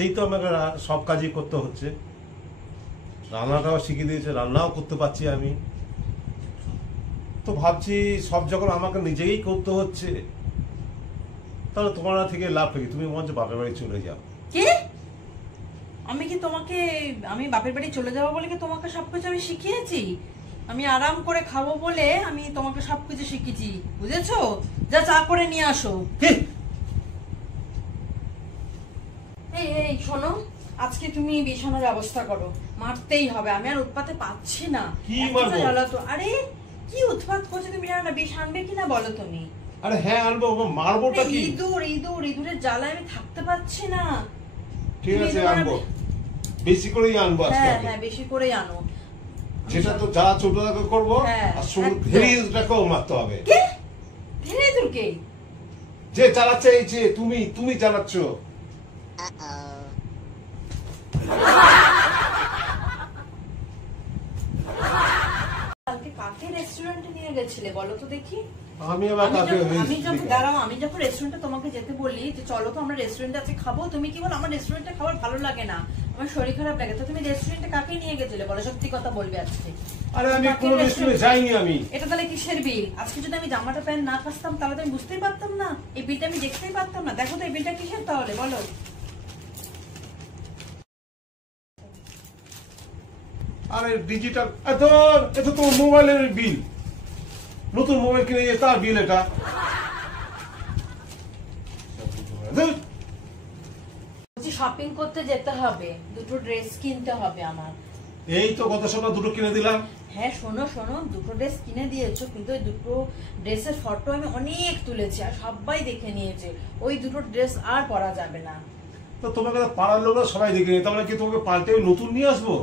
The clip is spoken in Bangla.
সেই তো আমাকে সব কাজই করতে হচ্ছে। রান্নাটাও শিখিয়ে দিয়েছে, রান্নাও করতে পারছি আমি। তো ভাবছি সব যখন আমাকে নিজেই করতে হচ্ছে, তাহলে তোমার থেকে লাভ কি? তুমি মঞ্চ বাপের বাড়ি চলে যাও। কি? আমি কি তোমাকে, আমি বাপের বাড়ি চলে যাবো বলে কি তোমাকে সবকিছু আমি শিখিয়েছি? আমি আরাম করে খাবো বলে আমি তোমাকে সবকিছু শিখিয়েছি, বুঝেছো? যা চা করে নিয়ে আসো। এই এই শোনো, আজকে তুমি বিছানার ব্যবস্থা করো, মারতেই হবে, আমি আর উৎপাতে পাচ্ছি না। কি মারবো? আরে কি উৎপাত করছো তুমি, জানো না বিষ আনবে কিনা বলো তুমি? আরে হ্যাঁ আনবো, মারবোটা কি? ইঁদুরের জ্বালায় আমি থাকতে পারছি না। ঠিক আছে আনবো, বেশি করেই আনবো আজকে। হ্যাঁ বেশি করেই আনো। যেটা তো যারা ছোট থেকে করবো, আর ধীরেটাকেও মারতে হবে। ধীরে ইঁদুরকে যে চালাচ্ছে, এই যে তুমি চালাচ্ছ। কালকে কাকে রেস্টুরেন্টে নিয়ে গেছিলে বলো তো দেখি? আমি যখন রেস্টুরেন্টে তোমাকে যেতে বলি যে চলো তো আমরা রেস্টুরেন্টে আজকে খাবো, তুমি কি বলো আমার রেস্টুরেন্টে খাবার ভালো লাগে না, আমার শরীর খারাপ লাগে। তো তুমি রেস্টুরেন্টে কাকে নিয়ে গেছিলে বলো, সত্যি কথা বলবে আজকে? আরে আমি কোন রেস্টুরেন্টে যাইনি আমি। এটা তাহলে কিসের বিল? আজকে যদি আমি জামাটা প্যান্ট না কাচতাম তাহলে তো আমি বুঝতেই পারতাম না, এই বিলটা আমি দেখতেই পারতাম না। দেখো তো এই বিলটা কিসের তাহলে বলো? আরে ডিজিটাল, এটা তো মোবাইলের বিল, নতুন মোবাইল কিনে তার বিল এটা। শপিং করতে যেতে হবে, দুটো ড্রেস কিনতে হবে আমার। এই তো গত সপ্তাহে দুটো কিনে দিলাম। হ্যাঁ শোনো, দুটো ড্রেস কিনে দিয়েছো, কিন্তু ওই দুটো ড্রেসের ফটো আমি অনেক তুলেছি আর সবাই দেখে নিয়েছে, ওই দুটো ড্রেস আর পরা যাবে না। তো তোমাকে পাড়ার লোকরা সবাই দেখে নিয়ে, তাহলে কি তোমাকে পাল্টে নতুন নিয়ে আসবো?